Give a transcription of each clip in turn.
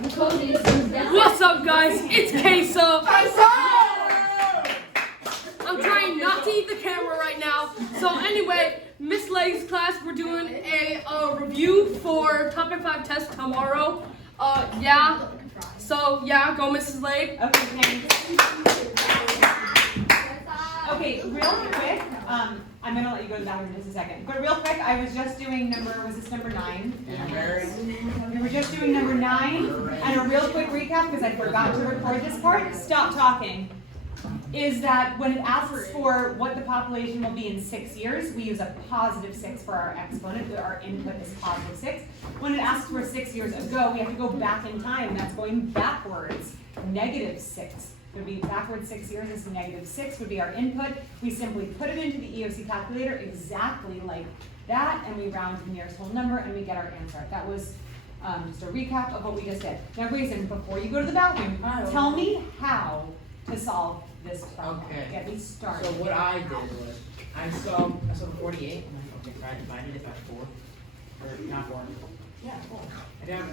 What's up, guys? It's Queso. I'm trying not to eat the camera right now. So anyway, Miss Leg's class, we're doing a review for Topic 5 test tomorrow. Yeah. So yeah, go Mrs. Leg. Okay, thanks. Okay, real quick, I'm gonna let you go to the bathroom in just a second. But real quick, I was just doing was this number 9? We were just doing number 9, and a real quick recap, because I forgot to record this part, stop talking, is that when it asks for what the population will be in 6 years, we use a positive 6 for our exponent, our input is positive 6. When it asks for 6 years ago, we have to go back in time, that's going backwards, negative 6. Would be backwards 6 years is negative 6 would be our input. We simply put it into the EOC calculator exactly like that, and we round to the nearest whole number, and we get our answer. That was just a recap of what we just did. Now, Grayson, before you go to the bathroom, tell me how to solve this problem. Okay. Get me started. So what I did was, I saw the 48, I'm like, okay, so I divided it by 4, or not 4. Yeah, 4.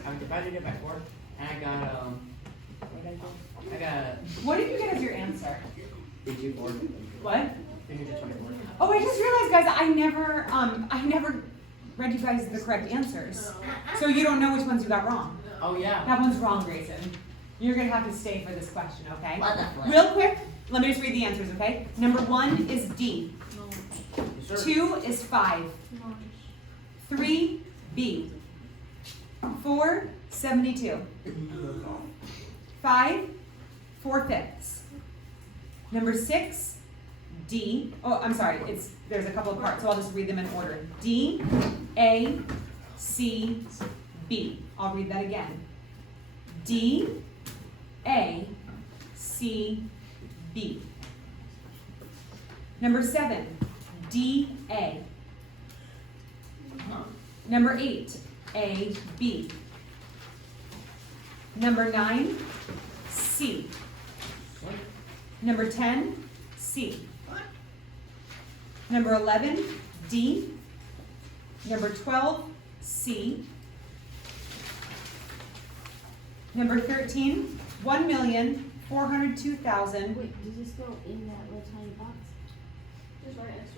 I divided it by 4, and I got, What did you get as your answer? 324. What? 324. Oh, I just realized, guys, I never read you guys the correct answers. So you don't know which ones you got wrong. Oh yeah. That one's wrong, Grayson. You're gonna have to stay for this question, okay? Wonderful. Real quick, let me just read the answers, okay? Number 1 is D. Yes, 2 is 5. 3, B. 4, 72. 5, 4/5. Number 6, D. Oh, I'm sorry. There's a couple of parts, so I'll just read them in order. D, A, C, B. I'll read that again. D, A, C, B. Number 7, D, A. Number 8, A, B. Number 9, C. Number 10, C. Number 11, D. Number 12, C. Number 13, 1,402,000. Wait, does this go in that little tiny box?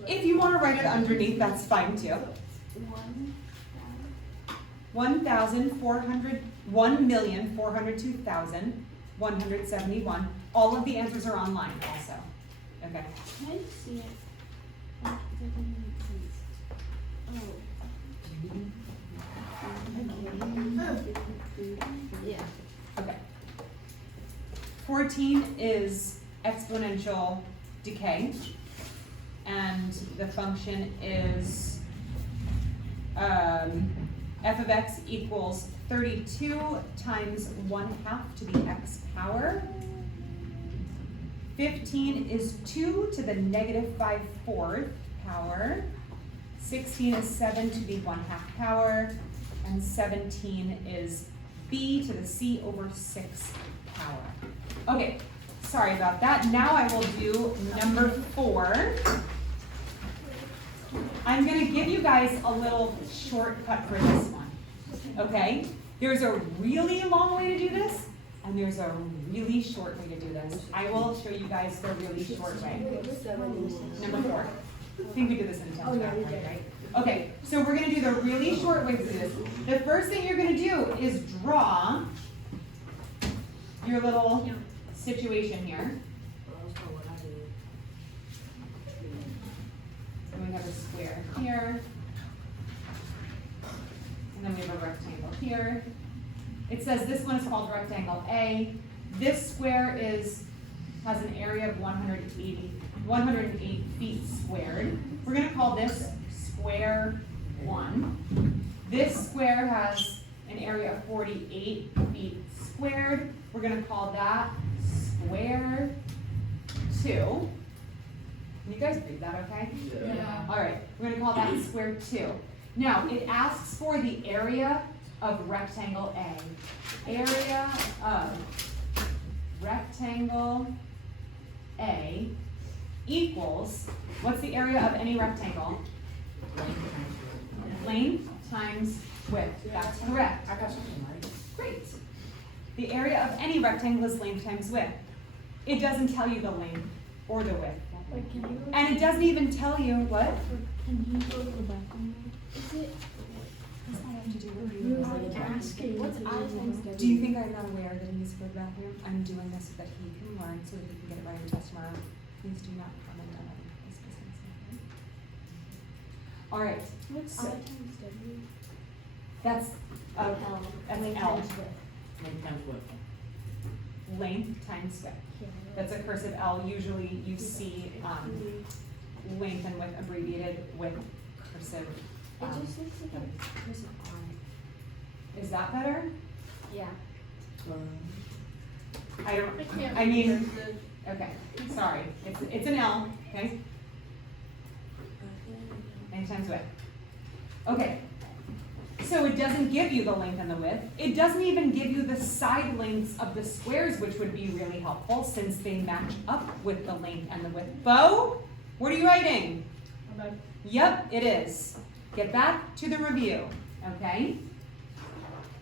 If you want to write it underneath, that's fine too. 1,402,171. All of the answers are online also. Okay. Can I see it? That doesn't make sense. Oh. Yeah. Okay. 14 is exponential decay, and the function is f of x equals 32 times 1/2 to the x power. 15 is 2 to the negative 5/4 power. 16 is 7 to the 1/2 power. And 17 is b to the c over 6 power. Okay, sorry about that. Now I will do number 4. I'm going to give you guys a little shortcut for this one, okay? There's a really long way to do this, and there's a really short way to do this. I will show you guys the really short way. Number 4. I think we did this in 10th grade, right? Okay, so we're going to do the really short way to do this. The first thing you're going to do is draw your little situation here. And we have a square here. And then we have a rectangle here. It says this one is called rectangle A. This square has an area of 108 feet squared. We're going to call this square 1. This square has an area of 48 feet squared. We're going to call that square 2. You guys read that okay? Yeah. All right, we're going to call that square 2. Now, it asks for the area of rectangle A. Area of rectangle A equals, what's the area of any rectangle? Length times width. That's correct. I got something right. Great. The area of any rectangle is length times width. It doesn't tell you the length or the width. Like, can you go? And it doesn't even tell you what? Can you go to the bathroom? Is it? What's that have to do with You you? were like asking. What's I times W? Do you think I'm not aware that he needs to go to the bathroom? I'm doing this so that he can learn, so that he can get it right in the test tomorrow. Please do not comment on other people's business. Okay? All right. What's So- I times W? That's L. that's Length L. times width. Length times width. Length times width. Yeah. That's a cursive L. Usually you see length and width abbreviated with cursive. It just looks like a cursive I. Is that better? Yeah. I don't. I mean, okay. Sorry. It's an L. Okay. Length times width. Okay. So it doesn't give you the length and the width. It doesn't even give you the side lengths of the squares, which would be really helpful since they match up with the length and the width. Bo, what are you writing? Yep, it is. Get back to the review, okay?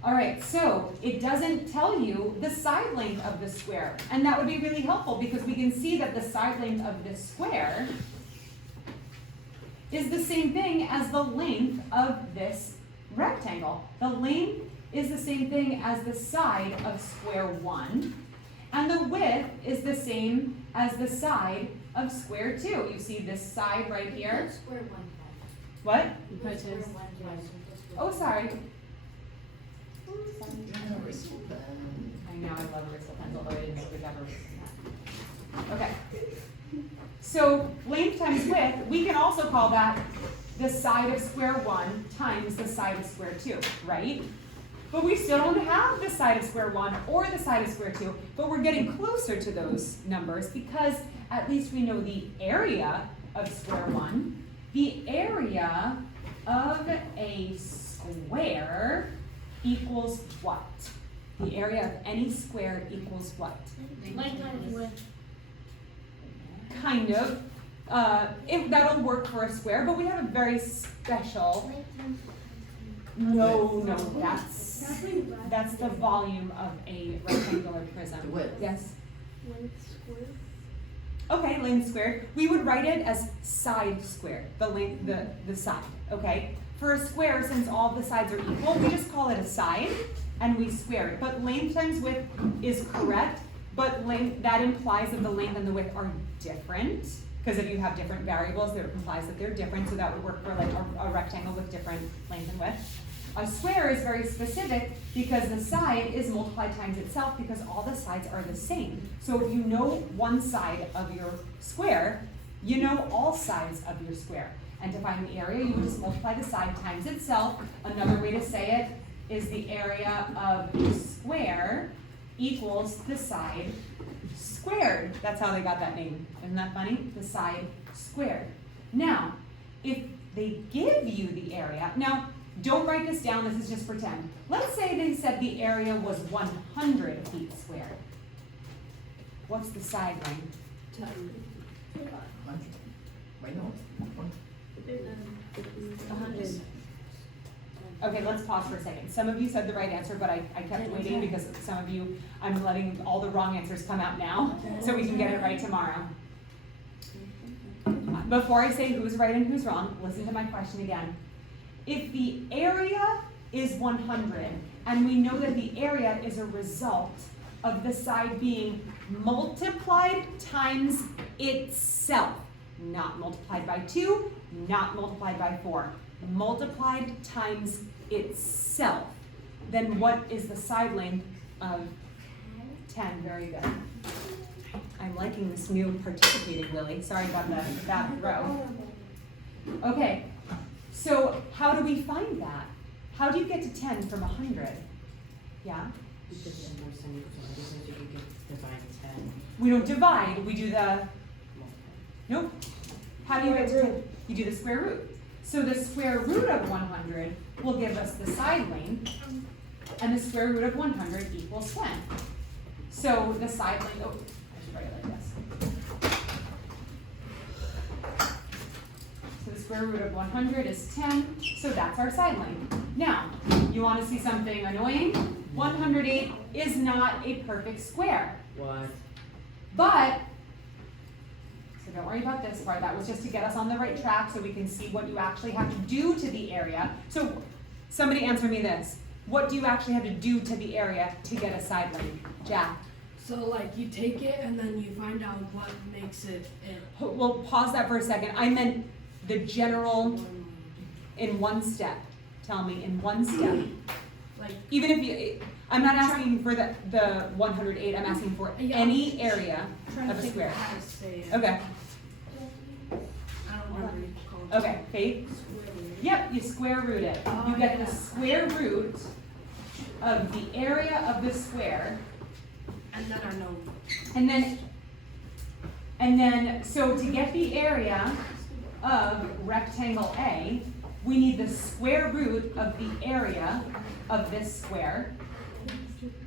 All right, so it doesn't tell you the side length of the square, and that would be really helpful because we can see that the side length of this square is the same thing as the length of this rectangle. The length is the same thing as the side of square 1, and the width is the same as the side of square 2. You see this side right here? Square one. What? Square one. Oh, sorry. I know, I love Bristol pens, although I didn't make the ever that. Okay. So length times width, we can also call that the side of square 1 times the side of square 2, right? But we still don't have the side of square 1 or the side of square 2, but we're getting closer to those numbers because at least we know the area of square 1. The area of a square equals what? The area of any square equals what? Length times width. Kind of. That'll work for a square, but we have a very special. No, that's the volume of a rectangular prism. The width. Yes. Length squared. Okay, length squared. We would write it as side squared. The length, the side. Okay. For a square, since all the sides are equal, we just call it a side, and we square it. But length times width is correct. But length, that implies that the length and the width are different, because if you have different variables, that implies that they're different, so that would work for like a rectangle with different length and width. A square is very specific because the side is multiplied times itself because all the sides are the same. So if you know one side of your square, you know all sides of your square. And to find the area, you would just multiply the side times itself. Another way to say it is the area of a square equals the side squared. That's how they got that name. Isn't that funny? The side squared. Now, if they give you the area, now don't write this down, this is just pretend. Let's say they said the area was 100 feet squared. What's the side length? 100. Okay, let's pause for a second. Some of you said the right answer, but I kept waiting because some of you, I'm letting all the wrong answers come out now, so we can get it right tomorrow. Before I say who's right and who's wrong, listen to my question again. If the area is 100, and we know that the area is a result of the side being multiplied times itself, not multiplied by 2, not multiplied by 4, multiplied times itself, then what is the side length of 10? Very good. I'm liking this new participating, Lily. Sorry about that row. Okay, so how do we find that? How do you get to 10 from 100? Yeah? Because in most times you can divide 10. We don't divide, we do the, Multiply. nope. How do you get to 10? You do the square root. So the square root of 100 will give us the side length, and the square root of 100 equals 10. So the side length, oh, I should write it like this. So the square root of 100 is 10, so that's our side length. Now, you want to see something annoying? 108 is not a perfect square. What? But, so don't worry about this part, that was just to get us on the right track so we can see what you actually have to do to the area. So, somebody answer me this. What do you actually have to do to the area to get a side lane? Jack? So like you take it and then you find out what makes it. Well, pause that for a second. I meant the general, in one step. Tell me, in one step. Like Even if you, I'm not asking for the 108, I'm asking for any area trying of to a think square. of how to say it. Okay, I don't remember. okay, Faith? Yep, you square root it. Oh, You get yeah. the square root of the area of the square, And then I know. and then, so to get the area of rectangle A, we need the square root of the area of this square,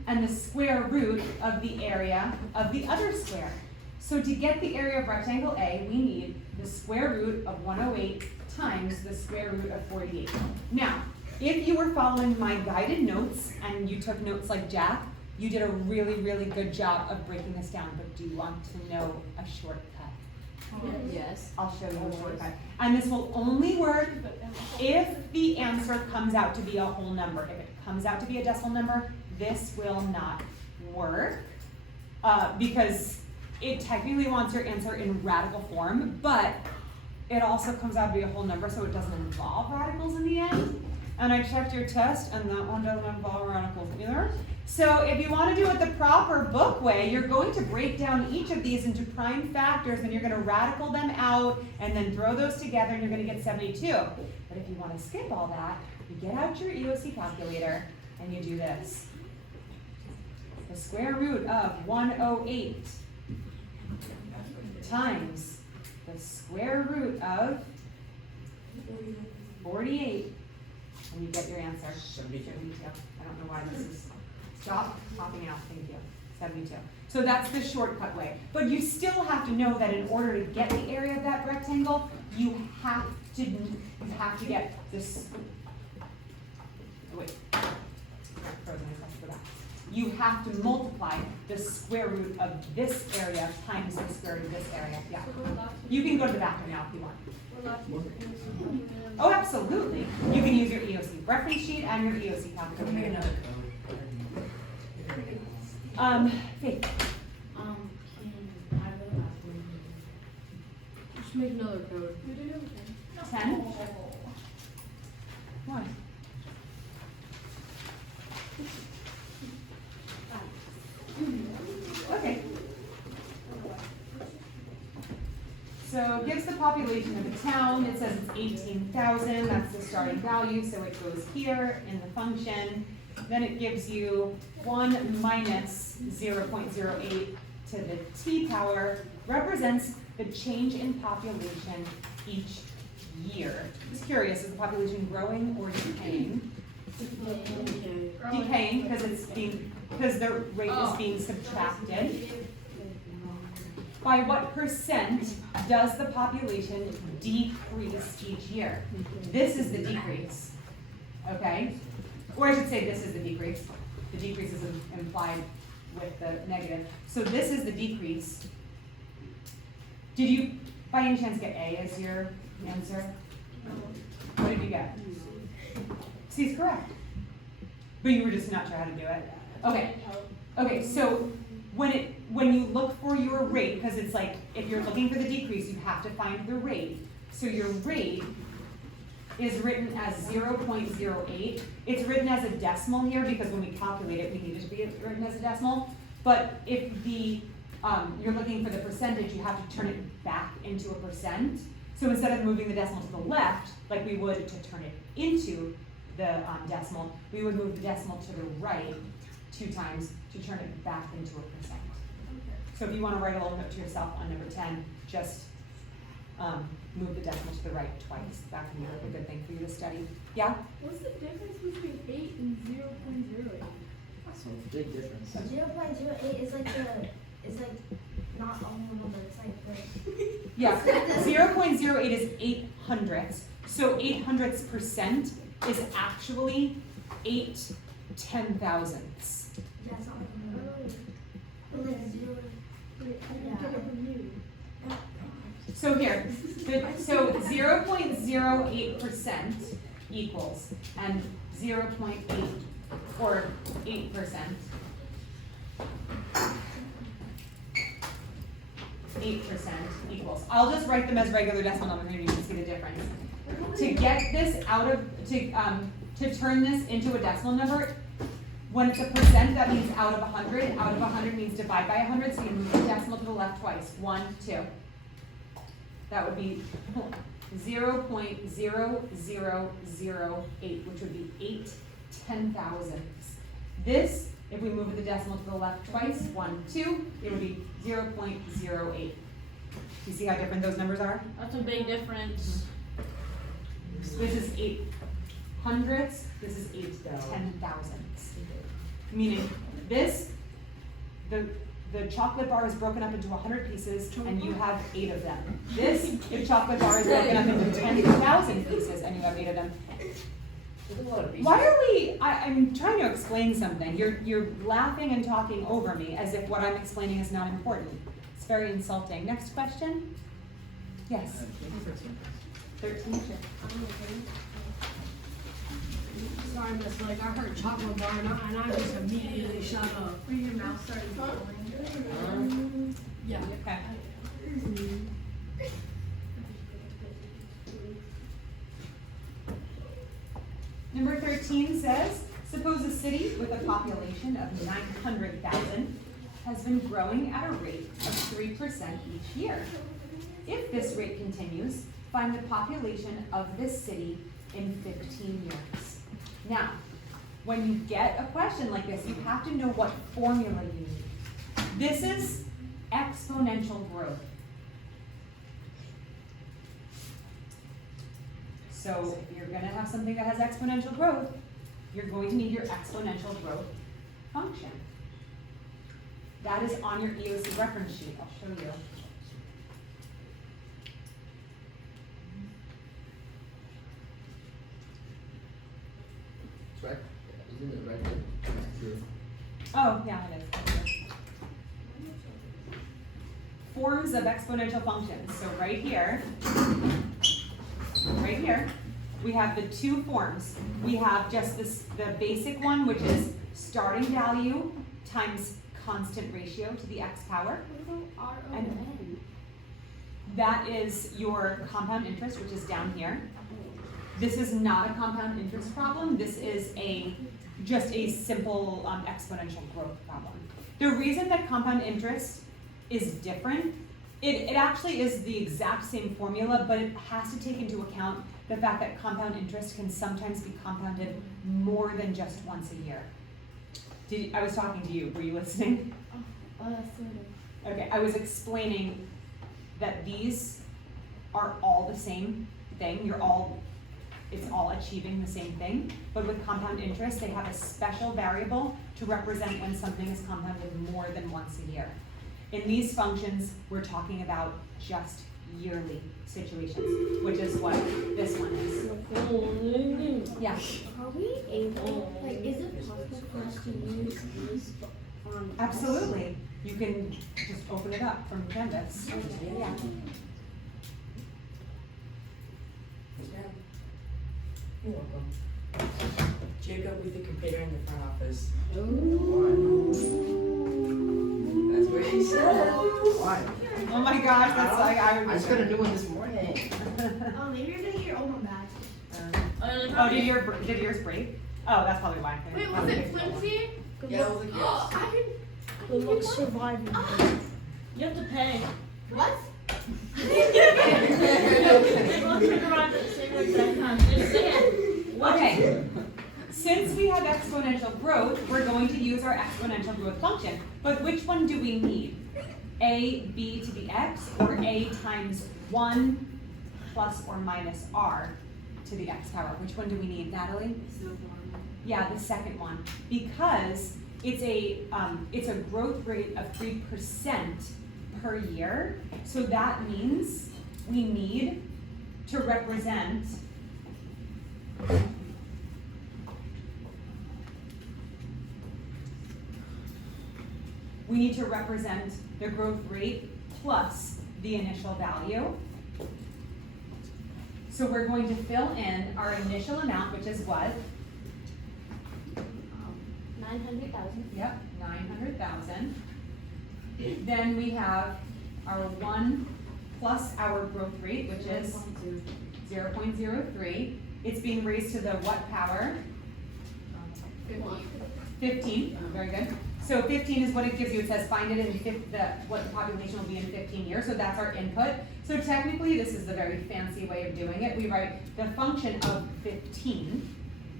and the square root of the area of the other square. So to get the area of rectangle A, we need the square root of 108 times the square root of 48. Now, if you were following my guided notes and you took notes like Jack, you did a really, really good job of breaking this down, but do you want to know a shortcut? Yes. I'll show you a shortcut. And this will only work if the answer comes out to be a whole number. If it comes out to be a decimal number, this will not work because it technically wants your answer in radical form, but it also comes out to be a whole number, so it doesn't involve radicals in the end. And I checked your test, and that one doesn't involve radicals either. So if you want to do it the proper book way, you're going to break down each of these into prime factors, and you're going to radical them out, and then throw those together, and you're going to get 72. But if you want to skip all that, you get out your EOC calculator, and you do this. The square root of 108 times the square root of 48, and you get your answer. 72. 72. I don't know why this is, stop popping out, thank you, 72. So that's the shortcut way. But you still have to know that in order to get the area of that rectangle, you have to get this, oh wait, frozen, I have to go back. You have to multiply the square root of this area times the square root of this area, yeah. You can go to the bathroom now if you want. Oh, absolutely. You can use your EOC reference sheet and your EOC calculator. Faith. Can I go back? Just make another code. 10. Why? Okay. So gives the population of the town, it says it's 18,000, that's the starting value, so it goes here in the function. Then it gives you 1 minus 0.08 to the t power, represents the change in population each year. Just curious, is the population growing or decaying? Decaying, because the rate is being subtracted. By what percent does the population decrease each year? This is the decrease, okay? Or I should say this is the decrease. The decrease is implied with the negative. So this is the decrease. Did you, by any chance, get A as your answer? What did you get? C is correct. But you were just not sure how to do it. Okay. Okay, so when you look for your rate, because it's like, if you're looking for the decrease, you have to find the rate. So your rate is written as 0.08. It's written as a decimal here because when we calculate it, we need it to be written as a decimal. But if you're looking for the percentage, you have to turn it back into a percent. So instead of moving the decimal to the left, like we would to turn it into the decimal, we would move the decimal to the right 2 times to turn it back into a percent. So if you want to write a little note to yourself on number 10, just move the decimal to the right twice. That can be a good thing for you to study. Yeah? What's the difference between 8 and 0.08? That's a big difference. 0.08 is like not all number, it's like the. Yeah. 0.08 is 8 hundredths. So 8 hundredths percent is actually 8 10 thousandths. Yeah, it's not like a million. Like 0. Yeah. So here, so 0.08% equals, and 0.8 or 8%. 8% equals. I'll just write them as regular decimal numbers and you can see the difference. To get this out of, to turn this into a decimal number, when it's a percent, that means out of 100. Out of 100 means divide by 100, so you move the decimal to the left twice. 1, 2. That would be 0.0008, which would be 8 10,000ths. This, if we move the decimal to the left twice, 1, 2, it would be 0.08. You see how different those numbers are? That's a big difference. This is 8 hundredths, this is 8 10,000ths. Meaning this, the chocolate bar is broken up into 100 pieces and you have 8 of them. This, the chocolate bar is broken up into 10,000 pieces and you have 8 of them. Why are we, I'm trying to explain something. You're laughing and talking over me as if what I'm explaining is not important. It's very insulting. Next question? Yes. 13, sure. Sorry, Miss Lake. I heard chocolate bar and I just immediately shut up. When your mouth started falling. Yeah. Okay. Number 13 says, suppose a city with a population of 900,000 has been growing at a rate of 3% each year. If this rate continues, find the population of this city in 15 years. Now, when you get a question like this, you have to know what formula you need. This is exponential growth. So if you're gonna have something that has exponential growth, you're going to need your exponential growth function. That is on your EOC reference sheet. I'll show you. It's right. Isn't it right there? True. Oh, yeah, it is. Forms of exponential functions. So right here, we have the two forms. We have just the basic one, which is starting value times constant ratio to the x power. And that is your compound interest, which is down here. This is not a compound interest problem. This is just a simple exponential growth problem. The reason that compound interest is different, it actually is the exact same formula, but it has to take into account the fact that compound interest can sometimes be compounded more than just once a year. I was talking to you, were you listening? Sort of. Okay, I was explaining that these are all the same thing. It's all achieving the same thing, but with compound interest, they have a special variable to represent when something is compounded more than once a year. In these functions, we're talking about just yearly situations, which is what this one is. Yeah. Are we able, like, is it possible for us to use these on? Absolutely. You can just open it up from Canvas. Yeah. You're welcome. Jacob with the computer in the front office. That's what he said. Why? Oh my gosh, that's like I I just got a new one this morning. Oh, maybe you're gonna get your old one back. Oh, did yours break? Oh, that's probably why. Wait, was it flimsy? Yeah, it was like yes. I could. Good luck surviving. You have to pay. What? Good luck surviving the same exact time. Just saying. Okay. Since we have exponential growth, we're going to use our exponential growth function. But which one do we need? A, b to the x, or a times 1 plus or minus r to the x power? Which one do we need, Natalie? Yeah, the second one. Because it's a growth rate of 3% per year. So that means we need to represent we need to represent the growth rate plus the initial value. So we're going to fill in our initial amount, which is what? 900,000. Yep, 900,000. Then we have our 1 plus our growth rate, which is 0.03. It's being raised to the what power? 15, very good. So 15 is what it gives you. It says find it in what the population will be in 15 years. So that's our input. So technically, this is the very fancy way of doing it. We write the function of 15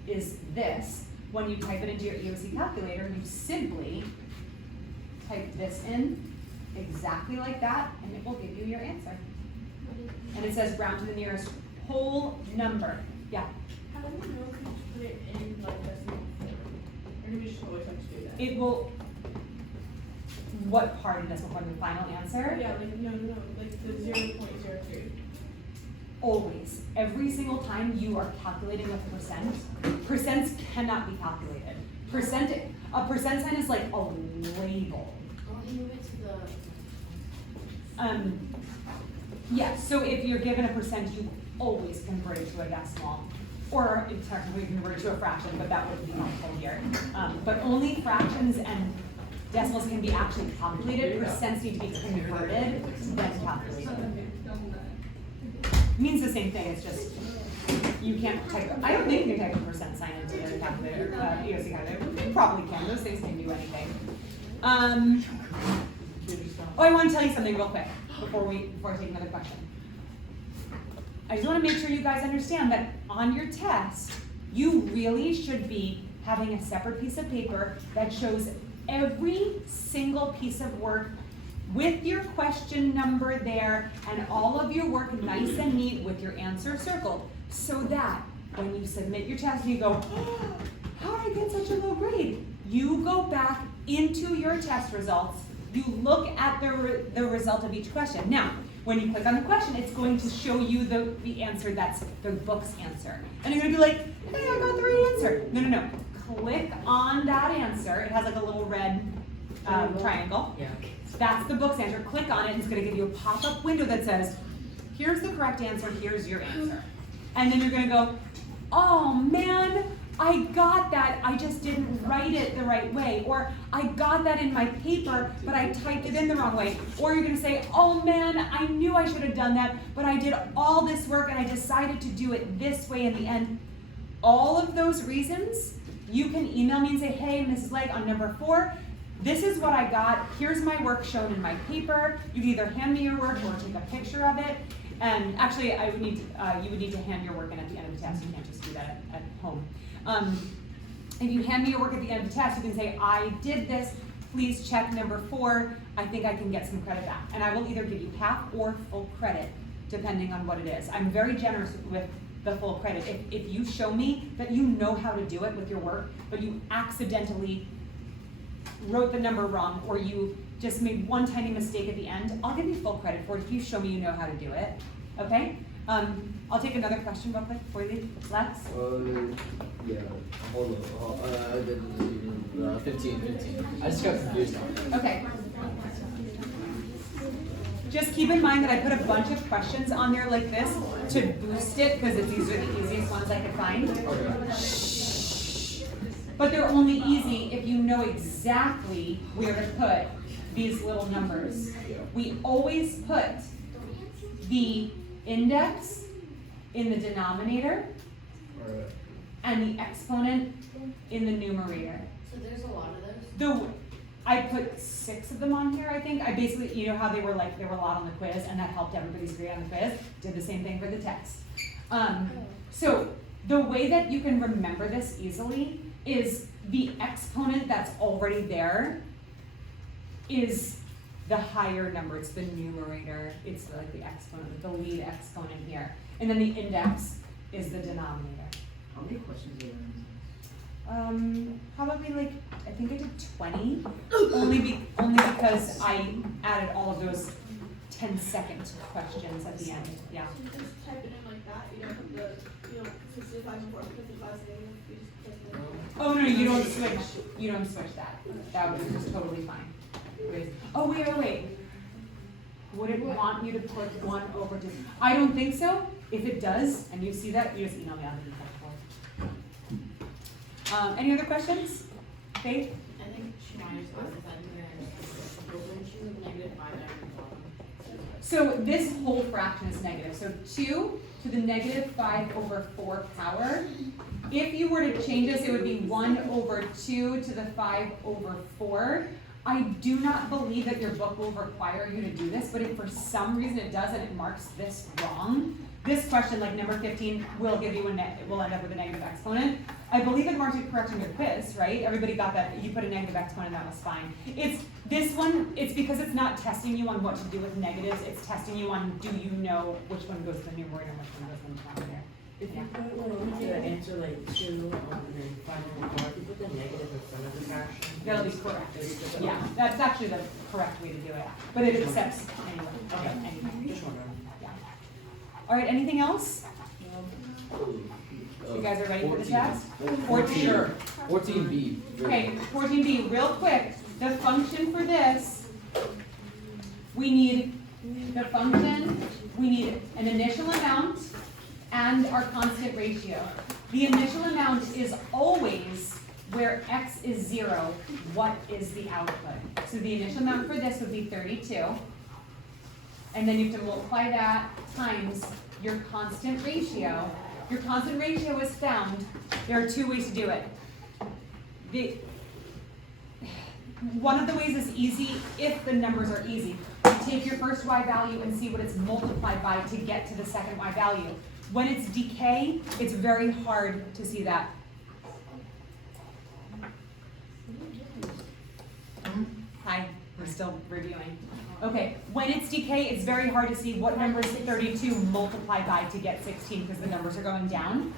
is this. When you type it into your EOC calculator, you simply type this in exactly like that, and it will give you your answer. And it says round to the nearest whole number. Yeah. How do we know if we put it in like decimal form? Or do we just always have to do that? It will. What part in decimal form? The final answer? Yeah, like no, like the 0.03. Always. Every single time you are calculating with percent, percents cannot be calculated. A percent sign is like a label. Don't you move it to the Yeah, so if you're given a percent, you always convert it to a decimal. Or technically convert it to a fraction, but that wouldn't be helpful here. But only fractions and decimals can be actually calculated. Percents need to be converted, then calculated. It means the same thing, it's just, you can't type, I don't think you can type a percent sign into the calculator, EOC calculator. You probably can, those things can do anything. Oh, I want to tell you something real quick before I take another question. I just want to make sure you guys understand that on your test, you really should be having a separate piece of paper that shows every single piece of work with your question number there and all of your work nice and neat with your answer circled, so that when you submit your test and you go, oh, how did I get such a low grade? You go back into your test results, you look at the result of each question. Now, when you click on the question, it's going to show you the answer that's the book's answer. And you're gonna be like, hey, I got the right answer. No. Click on that answer. It has like a little red triangle. Yeah. That's the book's answer. Click on it, and it's going to give you a pop-up window that says, here's the correct answer, here's your answer. And then you're going to go, oh man, I got that, I just didn't write it the right way. Or I got that in my paper, but I typed it in the wrong way. Or you're going to say, oh man, I knew I should have done that, but I did all this work and I decided to do it this way in the end. All of those reasons, you can email me and say, hey, Mrs. Legg, on number 4, this is what I got, here's my work shown in my paper. You can either hand me your work or take a picture of it. And actually, you would need to hand your work in at the end of the test. You can't just do that at home. If you hand me your work at the end of the test, you can say, I did this, please check number 4. I think I can get some credit back. And I will either give you half or full credit, depending on what it is. I'm very generous with the full credit. If you show me that you know how to do it with your work, but you accidentally wrote the number wrong, or you just made one tiny mistake at the end, I'll give you full credit for it if you show me you know how to do it. Okay? I'll take another question real quick before you leave. Lex? Yeah. Hold on. 15. I just got confused now. Okay. Just keep in mind that I put a bunch of questions on there like this to boost it, because these are the easiest ones I could find. Okay. But they're only easy if you know exactly where to put these little numbers. We always put the index in the denominator Alright. and the exponent in the numerator. So there's a lot of those? I put 6 of them on here, I think. I basically, you know how there were a lot on the quiz, and that helped everybody's grade on the quiz? Did the same thing for the test. So the way that you can remember this easily is the exponent that's already there is the higher number. It's the numerator. It's like the exponent, the lead exponent here. And then the index is the denominator. How many questions are there? Probably like, I think I did 20, only because I added all of those 10-second questions at the end, yeah. So you just type it in like that, you don't have the, 65 and 4, 55 and you just type it in. Oh no, you don't switch that. That was just totally fine. Oh, wait. Would it want you to put 1 over 2? I don't think so. If it does, and you see that, you just email me on the any other questions? Faith? I think she might as well decide to negative 5 So this whole fraction is negative. So 2 to the negative 5 over 4 power. If you were to change this, it would be 1 over 2 to the 5 over 4. I do not believe that your book will require you to do this, but if for some reason it does and it marks this wrong, this question, like number 15, will give you it will end up with a negative exponent. I believe it marks you correct in your quiz, right? Everybody got that, you put a negative exponent, that was fine. It's this one, it's because it's not testing you on what to do with negatives, it's testing you on do you know which one goes to the numerator and which one goes to the denominator. If you put the answer like 2 and then 5 over 4, if you put the negative in front of the fraction. That'll be correct. Yeah, that's actually the correct way to do it, but it accepts anyway. Okay. Anyway. Just wondering. Yeah. All right, anything else? You guys are ready for the test? 14. 14B. Okay, 14B, real quick, the function for this, we need an initial amount and our constant ratio. The initial amount is always where x is 0, what is the output? So the initial amount for this would be 32. And then you have to multiply that times your constant ratio. Your constant ratio is found. There are 2 ways to do it. One of the ways is easy if the numbers are easy. You take your first y value and see what it's multiplied by to get to the second y value. When it's decay, it's very hard to see that. Hi, we're still reviewing. Okay, when it's decay, it's very hard to see what number is 32 multiplied by to get 16 because the numbers are going down.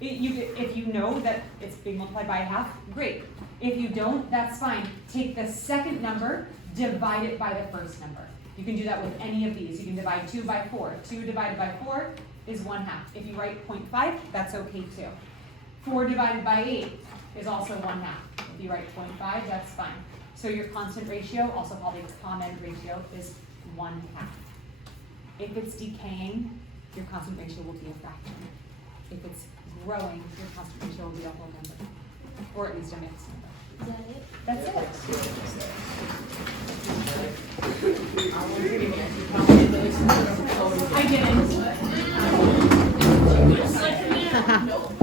If you know that it's being multiplied by a half, great. If you don't, that's fine. Take the second number, divide it by the first number. You can do that with any of these. You can divide 2 by 4. 2 divided by 4 is 1/2. If you write 0.5, that's okay too. 4 divided by 8 is also 1/2. If you write 0.5, that's fine. So your constant ratio, also called a common ratio, is 1/2. If it's decaying, your constant ratio will be a fraction. If it's growing, your constant ratio will be a whole number, or at least a mixed number. Is that it? That's it. I didn't. Second,